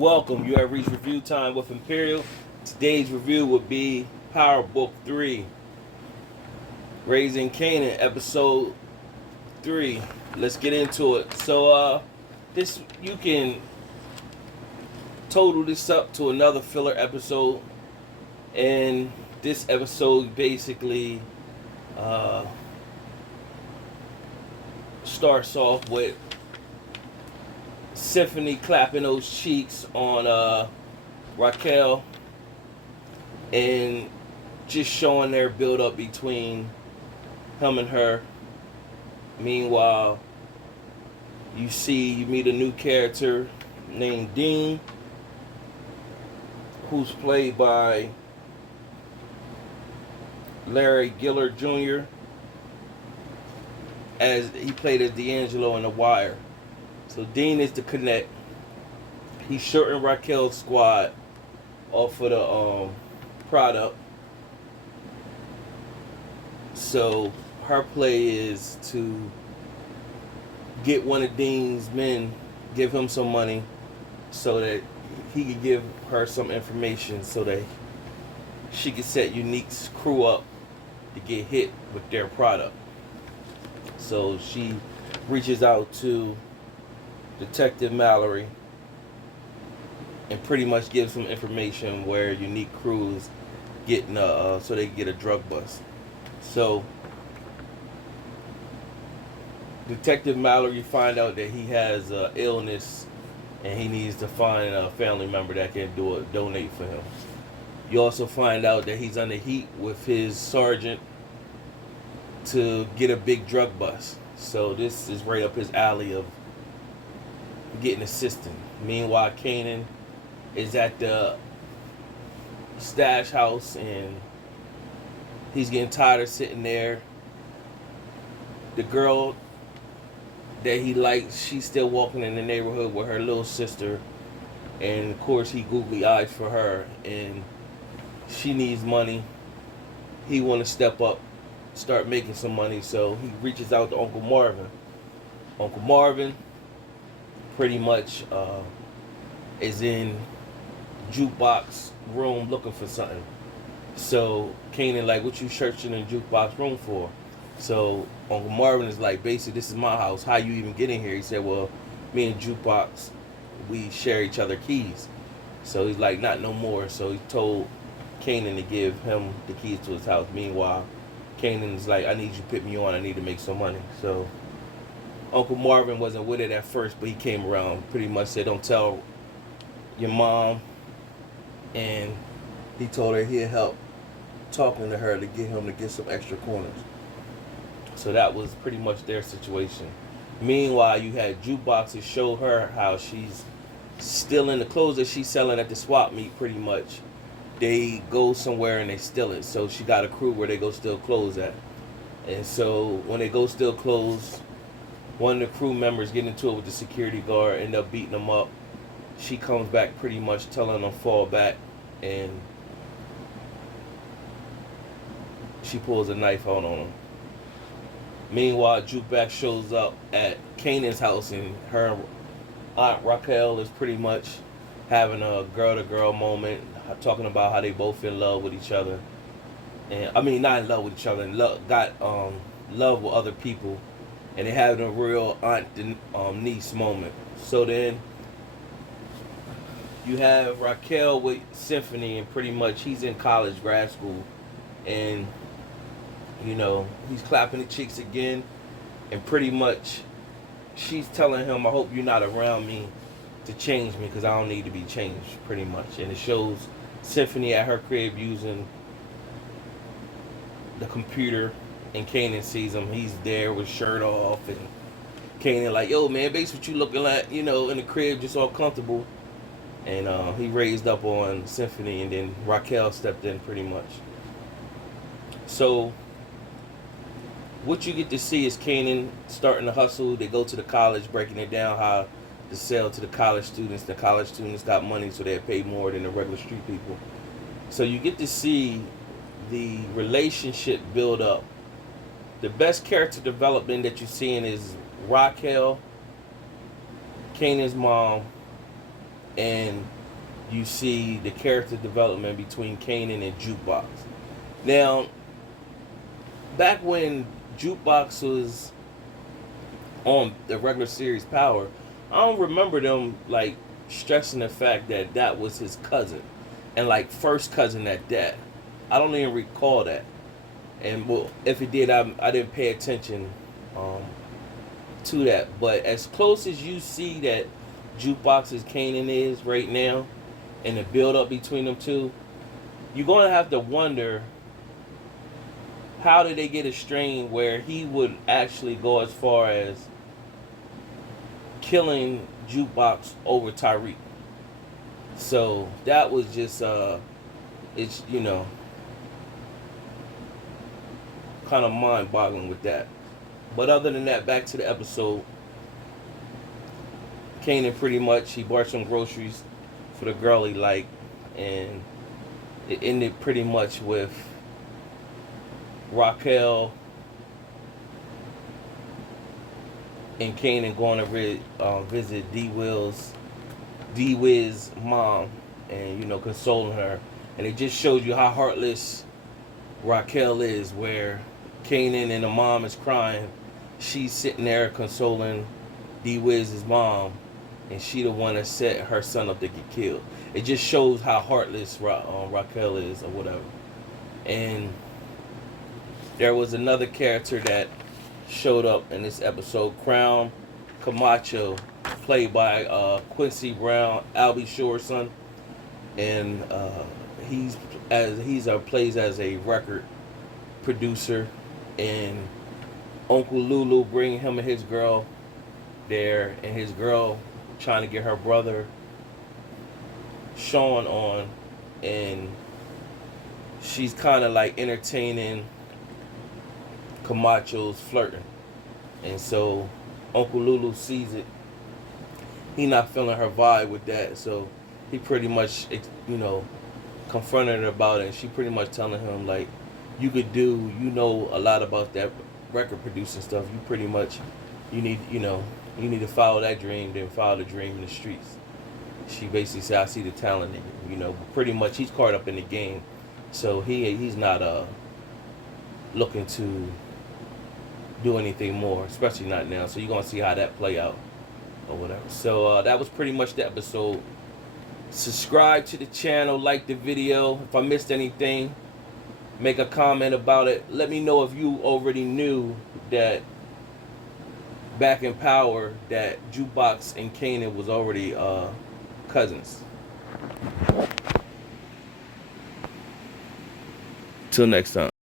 Welcome. You have reached review time with Imperial. Today's review will be Power Book 3, Raising Kanan, Episode 3. Let's get into it. So, this you can total this up to another filler episode, and this episode basically starts off with Symphony clapping those cheeks on Raquel and just showing their build up between him and her. Meanwhile, you meet a new character named Dean, who's played by Larry Gillard Jr. as he played as D'Angelo in The Wire. So Dean is the connect. He's shorting Raquel's squad off of the product. So her play is to get one of Dean's men, give him some money so that he could give her some information so that she could set Unique's crew up to get hit with their product. So she reaches out to Detective Mallory and pretty much gives some information where Unique crew is getting so they can get a drug bust. So Detective Mallory find out that he has illness and he needs to find a family member that can donate for him. You also find out that he's under heat with his sergeant to get a big drug bust. So this is right up his alley of getting assistant. Meanwhile, Kanan is at the stash house and he's getting tired of sitting there. The girl that he likes, she's still walking in the neighborhood with her little sister, and of course he googly eyes for her, and she needs money. He want to step up, start making some money, so he reaches out to Uncle Marvin. Uncle Marvin pretty much is in jukebox room looking for something. So Kanan like, what you searching in jukebox room for? So Uncle Marvin is like, basically, this is my house. How you even get in here? He said, well, me and jukebox, we share each other keys. So he's like, not no more. So he told Kanan to give him the keys to his house. Meanwhile, Kanan's like, I need you to put me on. I need to make some money. So Uncle Marvin wasn't with it at first, but he came around. Pretty much said, don't tell your mom. And he told her he'd help talking to her to get him to get some extra corners. So that was pretty much their situation. Meanwhile, you had jukeboxes show her how she's stealing the clothes that she's selling at the swap meet. Pretty much, they go somewhere and they steal it. So she got a crew where they go steal clothes at. And so when they go steal clothes, one of the crew members get into it with the security guard, end up beating them up. She comes back pretty much telling them fall back, and she pulls a knife out on them. Meanwhile, Jukebox shows up at Kanan's house, and her Aunt Raquel is pretty much having a girl-to-girl moment, talking about how they both in love with each other. And I mean, not in love with each other, and got love with other people. And they having a real aunt niece moment. So then you have Raquel with Symphony, and pretty much he's in college, grad school, and you know, he's clapping the cheeks again, and pretty much she's telling him, I hope you're not around me to change me, because I don't need to be changed, pretty much. And it shows Symphony at her crib using the computer, and Kanan sees him. He's there with shirt off, and Kanan like, yo man, basically what you looking like, you know, in the crib, just all comfortable. And he raised up on Symphony, and then Raquel stepped in pretty much. So what you get to see is Kanan starting to hustle. They go to the college, breaking it down how to sell to the college students. The college students got money, so they pay more than the regular street people. So you get to see the relationship build up. The best character development that you're seeing is Raquel, Kanan's mom, and you see the character development between Kanan and Jukebox. Now, back when Jukebox was on the regular series Power, I don't remember them like stressing the fact that that was his cousin, and like first cousin at that. I don't even recall that. And well, if it did, I didn't pay attention to that. But as close as you see that Jukebox's Kanan is right now, and the build up between them two, you're gonna have to wonder how did they get a strain where he would actually go as far as killing Jukebox over Tyreek. So that was just it's kind of mind boggling with that. But other than that, back to the episode. Kanan pretty much he bought some groceries for the girl he liked, and it ended pretty much with Raquel and Kanan going to visit D-Wiz's mom, and consoling her. And it just shows you how heartless Raquel is, where Kanan and the mom is crying, she's sitting there consoling D-Wiz's mom, and she the one that set her son up to get killed. It just shows how heartless Raquel is, or whatever. And there was another character that showed up in this episode, Crown Camacho, played by Quincy Brown, Albie Shore's son, and he plays as a record producer, and Uncle Lulu bring him and his girl there, and his girl trying to get her brother Sean on, and she's kind of like entertaining Camacho's flirting. And so Uncle Lulu sees it. He not feeling her vibe with that, so he pretty much confronted her about it, and she pretty much telling him like, you know a lot about that record producing stuff. You pretty much you need to follow that dream, then follow the dream in the streets. She basically said, I see the talent in you. Pretty much he's caught up in the game, so he's not looking to do anything more, especially not now. So you're gonna see how that play out or whatever. So that was pretty much the episode. Subscribe to the channel, like the video. If I missed anything, make a comment about it. Let me know if you already knew that back in Power that Jukebox and Kanan was already cousins. Till next time.